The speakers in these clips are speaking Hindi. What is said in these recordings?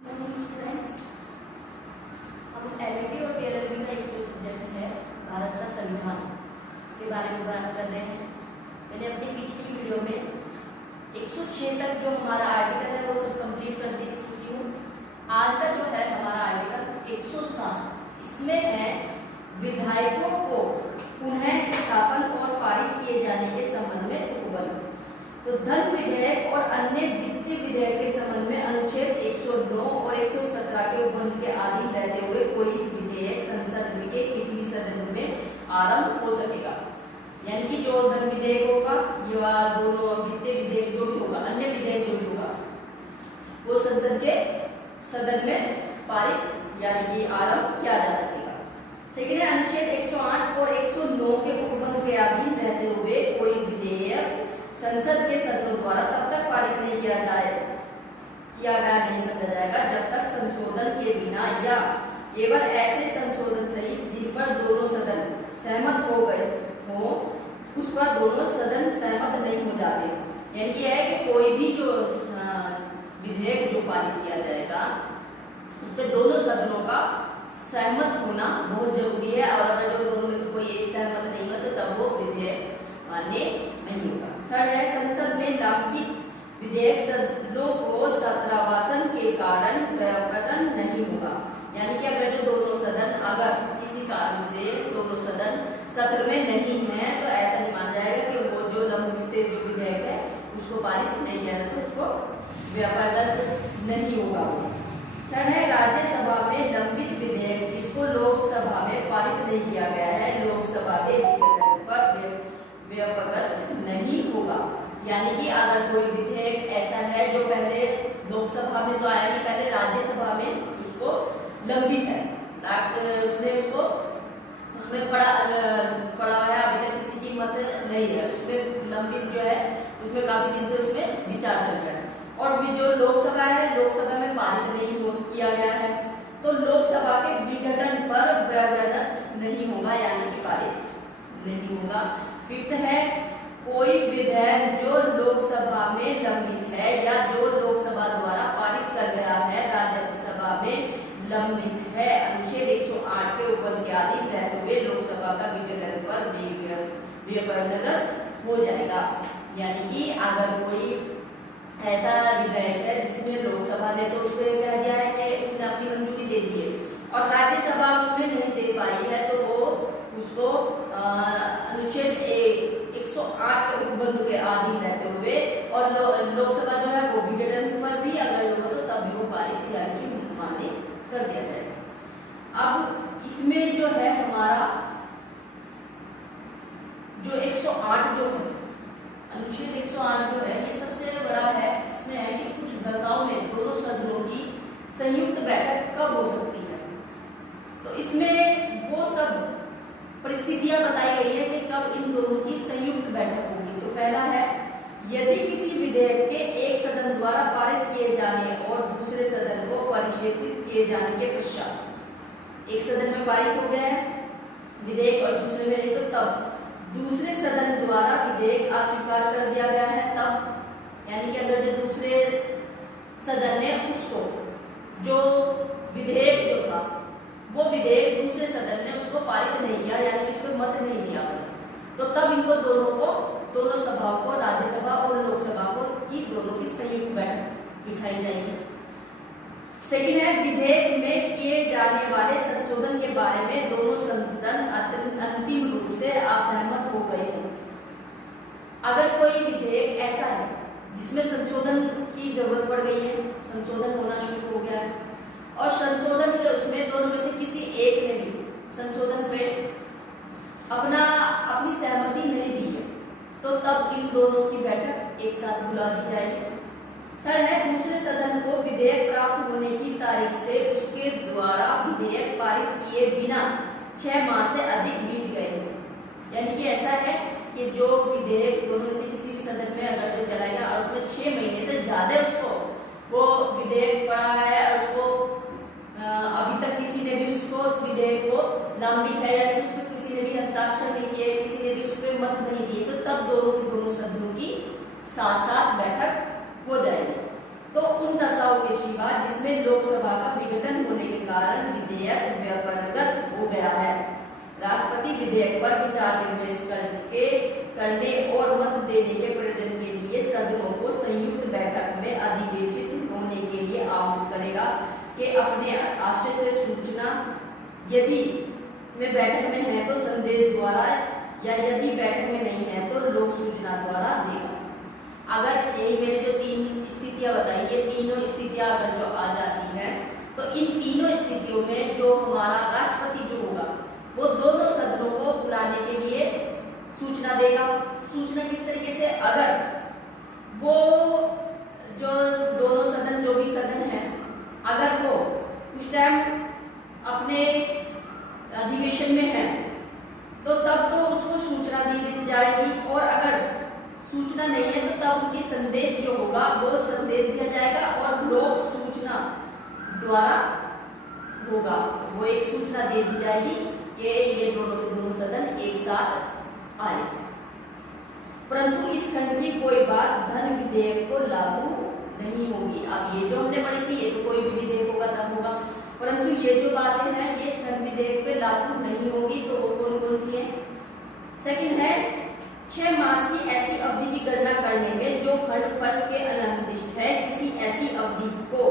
स्टूडेंट्स, हम एलएलबी और पीएलएलबी का एक जो सब्जेक्ट है भारत का संविधान, इसके बारे में बात कर रहे हैं। मैंने अपनी पिछली वीडियो में 106 तक जो हमारा आर्टिकल है वो सब कंप्लीट कर दी चुकी हूँ। आज का जो है हमारा आर्टिकल 107, इसमें है विधायकों को पुनः स्थापन और पारित किए जाने के संबंध में उपबंध। तो धन विधेयक और अन्य वित्तीय विधेयक के संबंध में अनुच्छेद 109 और 117 के उपबंध के अधीन रहते हुए कोई विधेयक संसद के किसी भी सदन में आरंभ हो सकेगा। यानी कि जो धन विधेयक होगा या दोनों वित्तीय विधेयक जो भी होगा, अन्य विधेयक जो भी होगा, वो संसद के सदन में पारित यानी कि आरंभ किया जा सकेगा। सेकेंड है अनुच्छेद 108 और 109 के उपबंध के अधीन रहते हुए कोई विधेयक संसद के सदनों द्वारा तब तक पारित नहीं किया गया नहीं समझा जाएगा जब तक संशोधन के बिना या केवल ऐसे संशोधन सहित जिन पर दोनों सदन सहमत हो गए हो, उस पर दोनों सदन सहमत नहीं हो जाते। यानी कि है कि कोई भी जो विधेयक जो पारित किया जाएगा उस पर दोनों सदनों का सहमत होना बहुत जरूरी है, और अगर जो दोनों में से कोई एक सहमत नहीं हो तो तब वो विधेयक मान्य नहीं होगा। थर्ड है संसद में लंबित विधेयक सदनों को सत्रावसान के कारण व्यापकन नहीं होगा। यानी कि अगर जो दोनों सदन अगर किसी कारण से दोनों सदन सत्र में नहीं है तो ऐसा नहीं माना जाएगा कि वो जो लंबित जो विधेयक है उसको पारित नहीं किया जाता, उसको व्यापकन नहीं होगा। थर्ड है राज्यसभा में लंबित विधेयक जिसको लोकसभा में पारित नहीं किया गया है, लोकसभा के विघटन पर व्यापकन नहीं होगा। यानी कि अगर कोई विधेयक ऐसा है जो पहले लोकसभा में तो आया नहीं, पहले राज्यसभा में उसको लंबित है, उसने उसको उसमें पड़ा है, अभी तक किसी की मत नहीं है, उसमें लंबित जो है उसमें काफी दिन से उसमें विचार चल रहा है। और जो लोकसभा है, लोकसभा में पारित नहीं किया गया है तो लोकसभा के विघटन पर व्यापकन नहीं होगा, यानी कि पारित नहीं होगा। फिफ्थ है कोई विधेयक जो लोकसभा में लंबित है या जो लोकसभा द्वारा पारित कर गया है राज्यसभा में लंबित है, अनुच्छेद 108 के उपबंध के अधीन रहते हुए लोकसभा का विघटन पर व्यापकन हो जाएगा। यानी कि अगर कोई ऐसा विधेयक है जिसमें लोकसभा ने तो उसको कह दिया है कि उसने अपनी मंजूरी दे दी है और राज्यसभा उसमें नहीं दे पाई है तो वो उसको अनुच्छेद 108 के उपबंध के अधीन रहते हुए और लोकसभा जो है वो विघटन पर भी अगर होगा तो तब भी वो पारित यानी कि मान्य कर दिया जाएगा। अब इसमें जो है हमारा जो 108 जो है अनुच्छेद 108 जो है ये सबसे बड़ा है। इसमें है कि कुछ दशाओं में दोनों सदनों की संयुक्त बैठक कब हो सकती है, तो इसमें वो सब परिस्थितियां बताई गई है कि कब इन दोनों की संयुक्त बैठक होगी। तो पहला है यदि किसी विधेयक के एक सदन द्वारा पारित किए जाने और दूसरे सदन को परिशेषित किए जाने के पश्चात, एक सदन में पारित हो गया है विधेयक और दूसरे में नहीं, तो तब दूसरे सदन द्वारा विधेयक अस्वीकार कर दिया गया है तब, यानी कि अगर जो दूसरे सदन ने उसको जो विधेयक जो था वो विधेयक दूसरे सदन ने उसको पारित नहीं किया, यानी कि उसको मत नहीं दिया, तो तब इनको दोनों सभाओं को, राज्यसभा और लोकसभा को दोनों की संयुक्त बैठक बिठाई जाएगी। सेकेंड है विधेयक में किए जाने वाले संशोधन के बारे में दोनों सदन अंतिम रूप से असहमत हो गए हैं। अगर कोई विधेयक ऐसा है जिसमें संशोधन की जरूरत पड़ गई है, संशोधन होना शुरू हो गया है और संशोधन के उसमें दोनों में से किसी एक ने भी संशोधन पे अपनी सहमति नहीं दी है, तो तब इन दोनों की बैठक एक साथ बुला दी जाएगी। थर्ड है दूसरे सदन को विधेयक प्राप्त होने की तारीख से उसके द्वारा विधेयक पारित किए बिना 6 माह से अधिक बीत गए हैं। यानी कि ऐसा है कि जो विधेयक दोनों में से किसी भी सदन में अगर जो चलाएगा और उसमें 6 महीने से ज्यादा उसको वो विधेयक पड़ा है और उसको अभी तक किसी ने भी उसको विधेयक को लंबित है या उस पर किसी ने भी हस्ताक्षर नहीं किए, किसी ने भी उस पर मत नहीं दिए, तो तब दोनों सदनों की साथ साथ बैठक हो जाएगी। तो उन दशाओं के था जिसमें लोकसभा का विघटन होने के कारण विधेयक व्यवहारगत हो गया है। राष्ट्रपति विधेयक पर विचार विमर्श करने और मत देने के प्रयोजन के लिए सदनों को संयुक्त बैठक में अधिवेशित होने के लिए आहूत करेगा कि अपने आशय से सूचना यदि वे बैठक में है तो संदेश द्वारा या यदि बैठक में नहीं है तो लोक सूचना द्वारा देगा। अगर यही मैंने जो 3 स्थितियां बताई, ये तीनों स्थितियां अगर जो आ जाती हैं तो इन तीनों स्थितियों में जो हमारा राष्ट्रपति जो होगा वो दोनों सदनों को बुलाने के लिए सूचना देगा। सूचना किस तरीके से, अगर वो जो दोनों सदन जो भी सदन है अगर वो उस टाइम अपने अधिवेशन में है तो तब तो उसको सूचना दी जाएगी, और अगर सूचना नहीं है तो तब उनकी संदेश जो होगा वो संदेश दिया जाएगा और लोक सूचना द्वारा होगा वो एक सूचना दे दी जाएगी कि ये दोनों सदन एक साथ आए। परंतु इस खंड की कोई बात धन विधेयक को लागू नहीं होगी। अब ये जो हमने पढ़ी थी ये तो कोई भी विधेयक होगा तब होगा, परंतु ये जो बातें हैं ये धन विधेयक पे लागू नहीं होगी। तो वो कौन कौन सी है? सेकंड है 6 मास की ऐसी अवधि की गणना करने में जो खंड फर्स्ट के अनुदिष्ट है किसी ऐसी अवधि को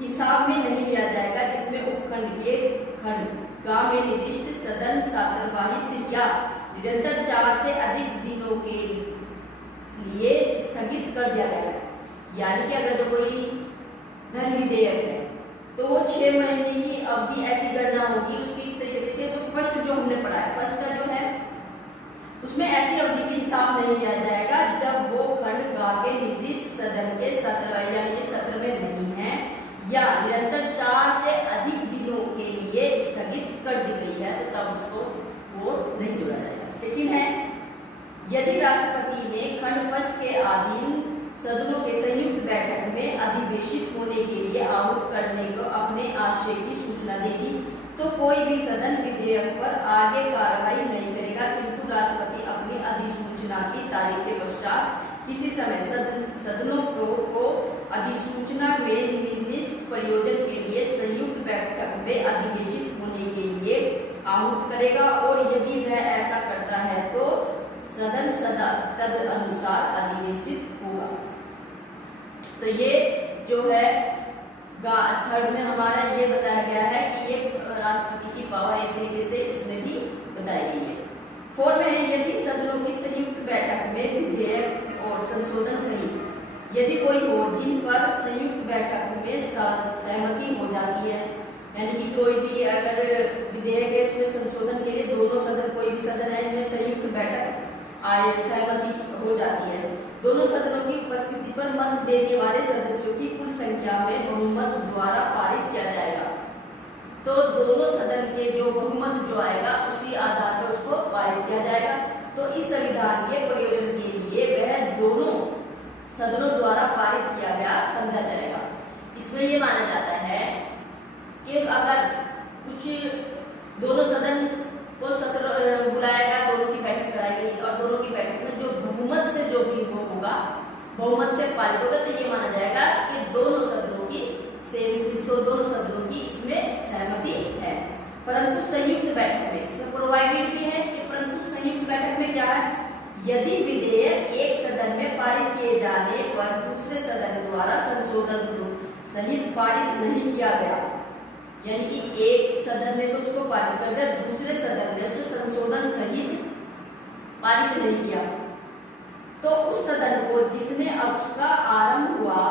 हिसाब में नहीं लिया जाएगा जिसमें उपखंड के खंड का में निर्दिष्ट सदन सातवाहित या निरंतर 4 से अधिक दिनों के लिए स्थगित कर दिया गया है। यानी कि अगर जो कोई धन विधेयक है तो वो 6 महीने की अवधि ऐसी गणना होगी उसकी इस तरीके से कि तो फर्स्ट जो हमने पढ़ा है फर्स्ट का जो है उसमें ऐसी अवधि के हिसाब नहीं लिया जाएगा जब वो खंड गा के निर्दिष्ट सदन के सत्र यानी कि सत्र में नहीं है या निरंतर 4 से अधिक दिनों के लिए स्थगित कर दी गई है तो तब उसको वो नहीं जोड़ा जाएगा। सेकंड है यदि राष्ट्रपति ने खंड फर्स्ट के अधीन सदनों के संयुक्त बैठक में अधिवेशित होने के लिए आहूत करने को अपने आशय की सूचना दे दी तो कोई भी सदन विधेयक पर आगे कार्रवाई नहीं करेगा, किंतु राष्ट्रपति अपनी अधिसूचना की तारीख के पश्चात किसी समय सदनों को अधिसूचना में निर्दिष्ट प्रयोजन के लिए संयुक्त बैठक में अधिवेशित होने के लिए आहूत करेगा, और यदि वह ऐसा करता है तो सदन सदा तद अनुसार अधिवेशित होगा। तो ये जो है थर्ड में हमारा ये बताया गया है कि ये राष्ट्रपति की पावर एक तरीके से इसमें भी बताई गई है। 4 में है यदि सदनों की संयुक्त बैठक में विधेयक और संशोधन सहित यदि कोई हो जिन पर संयुक्त बैठक में सहमति हो जाती है, यानी कि कोई भी अगर विधेयक है उसमें संशोधन के लिए दोनों सदन कोई भी सदन है इनमें संयुक्त बैठक सहमति हो जाती है, दोनों सदनों की उपस्थिति पर मत देने वाले सदस्यों की कुल संख्या में बहुमत द्वारा पारित किया जाएगा। तो दोनों सदन के जो बहुमत जो आएगा उसी आधार पर उसको पारित किया जाएगा। तो इस संविधान के प्रयोजन के लिए वह दोनों सदनों द्वारा पारित किया गया समझा जाएगा। इसमें ये माना जाता है कि अगर कुछ दोनों सदन को सत्र बुलाया गया, दोनों की बैठक कराई गई और दोनों की बैठक में जो बहुमत से जो भी वो होगा बहुमत से पारित होगा तो ये माना जाएगा कि दोनों सदनों की दोनों सदनों की इसमें सहमति है। परंतु संयुक्त बैठक में इसमें प्रोवाइडेड भी है कि परंतु संयुक्त बैठक में क्या है, यदि विधेयक एक सदन में पारित किए जाने पर दूसरे सदन द्वारा संशोधन सहित पारित नहीं किया गया, यानी कि एक सदन ने तो उसको पारित कर दिया, दूसरे सदन ने उसे संशोधन सहित पारित नहीं किया, तो उस सदन को जिसने अब उसका आरंभ हुआ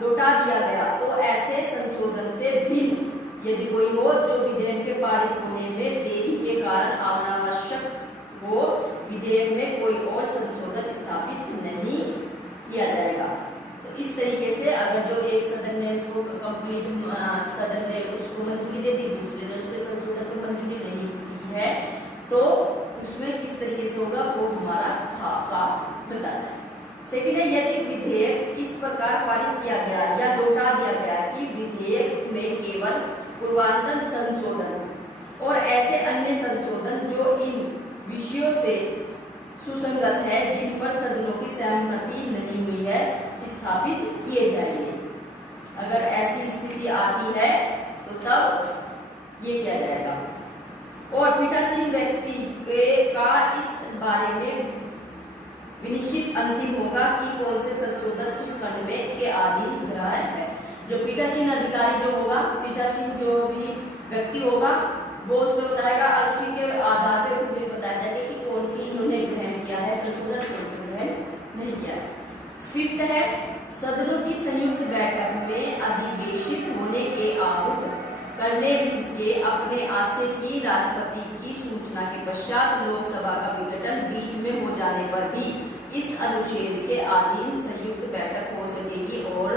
लौटा दिया गया। तो ऐसे संशोधन से भिन्न यदि कोई हो जो विधेयक के पारित होने में देरी के कारण अनावश्यक हो, विधेयक में कोई और संशोधन स्थापित नहीं किया जाएगा। तो इस तरीके से अगर जो एक सदन ने उसको कंप्लीट सदन ने उसको मंजूरी दे दी, दूसरे ने उसके संशोधन को मंजूरी नहीं दी है, तो उसमें किस तरीके से होगा वो हमारा खाका बताता है। सेकंड है यदि विधेयक इस प्रकार पारित किया गया या लौटा दिया गया कि विधेयक में केवल पूर्वांतर संशोधन और ऐसे अन्य संशोधन जो इन विषयों से सुसंगत है जिन पर सदनों की सहमति नहीं हुई है स्थापित किए जाएंगे। अगर ऐसी स्थिति स्थिति आती है तो तब ये किया जाएगा। और पीठासीन व्यक्ति का इस बारे में विनिश्चित अंतिम होगा कि कौन से संशोधन उस खंड में के अधीन रहा है। जो पीठासीन अधिकारी जो होगा, पीठासीन जो भी व्यक्ति होगा वो उसमें बताएगा और उसी के आधार पर फिर बताया जाएगा कि कौन सी इन्होंने ग्रहण किया है संशोधन, कौन से ग्रहण नहीं किया है। फिफ्थ है सदनों की संयुक्त बैठक में अधिवेशित होने के आहुत करने के अपने आशय की राष्ट्रपति की सूचना के पश्चात लोकसभा का विघटन बीच में हो जाने पर भी इस अनुच्छेद के अधीन संयुक्त बैठक हो सकेगी और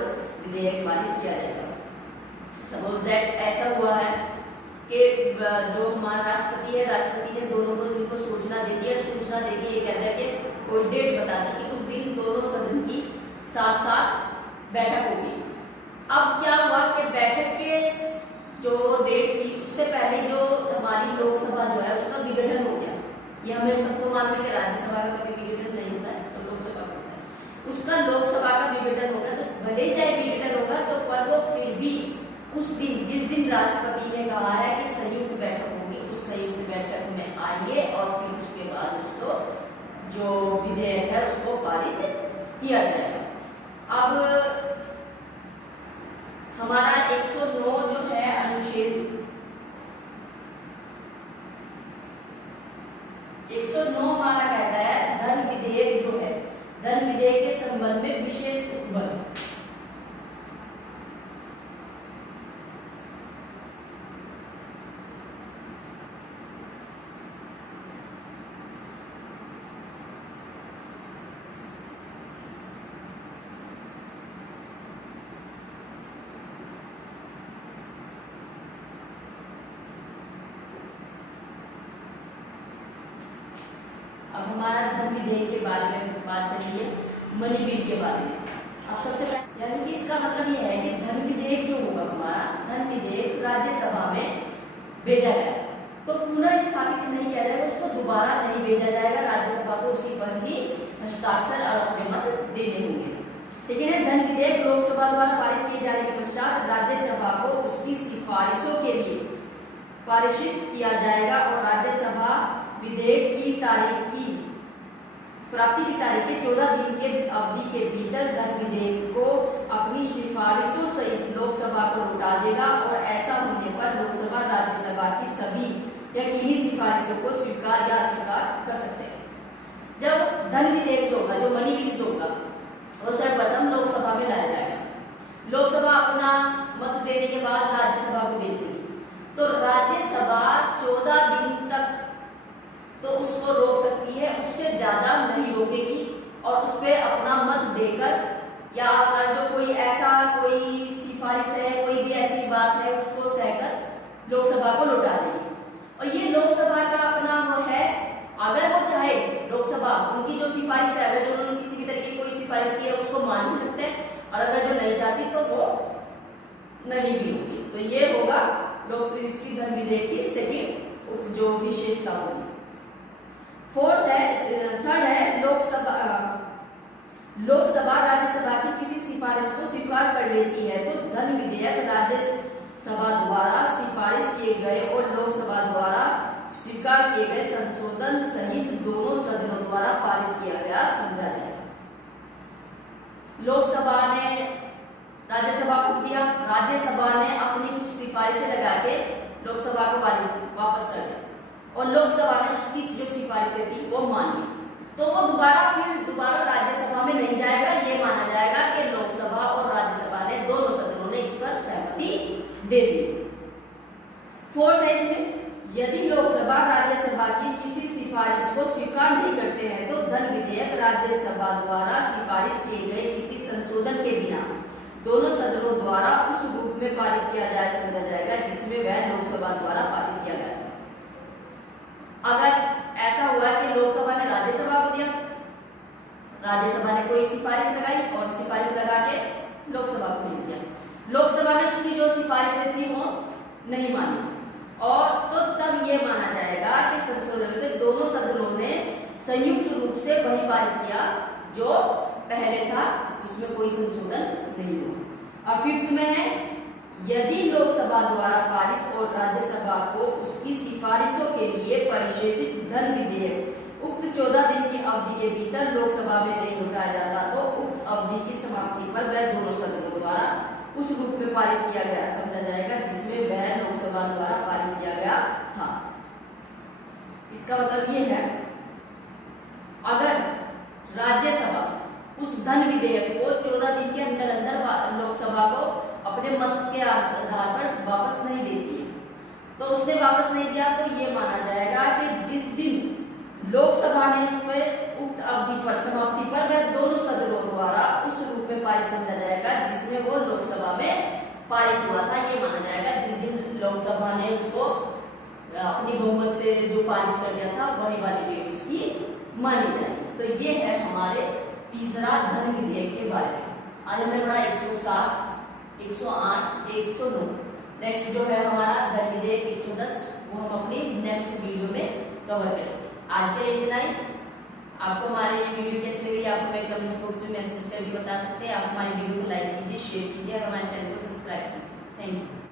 विधेयक पारित किया जाएगा। सपोज दैट ऐसा हुआ है कि जो हमारा राष्ट्रपति है, राष्ट्रपति ने दोनों को जिनको सूचना दे दी है, सूचना देके ये कहता है कि कोई डेट बता दी कि उस दिन दोनों सदन की साथ साथ बैठक होगी। अब क्या हुआ कि बैठक के जो डेट थी उससे पहले जो हमारी लोकसभा जो है उसका विघटन हो गया। ये हमें सबको मालूम है कि राज्यसभा का कभी विघटन नहीं होता है तो लोकसभा का होता है। उसका लोकसभा का विघटन होगा तो भले चाहे विघटन होगा तो पर वो फिर भी उस दिन जिस दिन राष्ट्रपति ने कहा है कि संयुक्त बैठक होगी उस संयुक्त बैठक में आएंगे और फिर उसके बाद उसको जो विधेयक है उसको पारित किया जाएगा। अब हमारा 109 जो है अनुच्छेद 109 हमारा कहता है धन विधेयक जो है, धन विधेयक के संबंध में विशेष उपबंध। अब हमारा धन विधेयक के बारे में बात चलिए, मनी बिल के बारे में। अब सबसे पहले यानी कि इसका मतलब ये है कि धन विधेयक जो होगा हमारा धन विधेयक राज्यसभा में भेजा गया तो पुनः स्थापित नहीं किया जाएगा, उसको दोबारा नहीं भेजा जाएगा, राज्यसभा को उसी पर ही हस्ताक्षर और अपने मत देने होंगे। सेकेंड है धन विधेयक लोकसभा द्वारा पारित किए जाने के पश्चात राज्यसभा को उसकी सिफारिशों के लिए पारित किया जाएगा और राज्यसभा विधेयक की तारीख की प्राप्ति की तारीख के 14 दिन के अवधि के भीतर धन विधेयक को अपनी सिफारिशों सहित लोकसभा को लौटा देगा और ऐसा होने पर लोकसभा राज्यसभा की सभी या किन्हीं सिफारिशों को स्वीकार या अस्वीकार कर सकते हैं। जब धन विधेयक जो होगा, जो मनी बिल जो होगा वो सर्वप्रथम लोकसभा में लाया जाएगा। लोकसभा अपना मत देने के बाद राज्यसभा को भेज देगी तो राज्यसभा 14 दिन तक तो उसको रोक सकती है, उससे ज्यादा नहीं रोकेगी और उस पर अपना मत देकर या अगर जो कोई ऐसा कोई सिफारिश है, कोई भी ऐसी बात है उसको कहकर लोकसभा को लौटा देगी। और ये लोकसभा का अपना वो है, अगर वो चाहे लोकसभा उनकी जो सिफारिश है, अगर जो उन्होंने किसी भी तरीके की कोई सिफारिश की है उसको मान भी सकते हैं और अगर जो नहीं चाहती तो वो नहीं भी होगी। तो ये होगा इसकी धन विधेयक की सेकेंड जो विशेषता होगी। थर्ड है लोकसभा राज्यसभा की किसी सिफारिश को स्वीकार कर लेती है तो धन विधेयक राज्यसभा द्वारा सिफारिश किए गए और लोकसभा द्वारा स्वीकार किए गए संशोधन सहित दोनों सदनों द्वारा पारित किया गया समझा जाएगा। लोकसभा ने राज्यसभा को दिया, राज्यसभा ने अपनी कुछ सिफारिशें लगा के लोकसभा को वापस कर दिया और लोकसभा ने उसकी जो सिफारिशें थी वो मान ली तो वो दोबारा राज्यसभा में नहीं जाएगा। ये माना जाएगा कि लोकसभा और राज्यसभा ने दोनों सदनों ने इस पर सहमति दे दी। फोर्थ है इसमें यदि लोकसभा राज्यसभा की किसी सिफारिश को स्वीकार नहीं करते हैं तो धन विधेयक राज्यसभा द्वारा सिफारिश किए गए किसी संशोधन के बिना दोनों सदनों द्वारा उस रूप में पारित किया जाए समझा जाएगा जिसमें वह लोकसभा द्वारा पारित किया गया। अगर ऐसा हुआ कि लोकसभा ने राज्यसभा को दिया, राज्यसभा ने कोई सिफारिश लगाई और सिफारिश लगा के लोकसभा को भेज दिया, लोकसभा ने उसकी जो सिफारिशें थी वो नहीं मानी और तो तब ये माना जाएगा कि संशोधन के दोनों सदनों ने संयुक्त रूप से वही पारित किया जो पहले था, उसमें कोई संशोधन नहीं हुआ। और फिफ्थ में है यदि लोकसभा द्वारा पारित और राज्यसभा को उसकी सिफारिशों के लिए परिशोधित धन विधेयक उक्त 14 दिन की अवधि के भीतर लोकसभा में नहीं उठाया जाता तो उक्त अवधि की समाप्ति पर वह दोनों सदनों द्वारा उस रूप में पारित किया गया समझा जाएगा जिसमें वह लोकसभा द्वारा पारित किया गया था। इसका मतलब ये है, अगर राज्यसभा उस धन विधेयक को 14 दिन के अंदर अंदर लोकसभा को अपने मत के आधार पर वापस नहीं देती है, तो उसने वापस नहीं दिया तो ये माना जाएगा कि जिस दिन लोकसभा ने उसमें उक्त अवधि पर समाप्ति पर वह दोनों सदनों द्वारा उस रूप में पारित समझा जाएगा जिसमें वो लोकसभा में पारित हुआ था। ये माना जाएगा जिस दिन लोकसभा ने उसको अपनी बहुमत से जो पारित कर दिया था वही वाली डेट उसकी मानी जाएगी। तो ये है हमारे तीसरा धन विधेयक के बारे में। आज हमने पढ़ा 107, 108, 109। नेक्स्ट जो है हमारा धन विधेयक 110, वो हम अपनी नेक्स्ट वीडियो में कवर करेंगे। आज के लिए इतना ही। आपको हमारे ये वीडियो कैसी लगी आप हमें कमेंट्स बॉक्स में मैसेज करके बता सकते हैं। आप हमारी वीडियो को लाइक कीजिए, शेयर कीजिए और हमारे चैनल को सब्सक्राइब कीजिए। Thank you.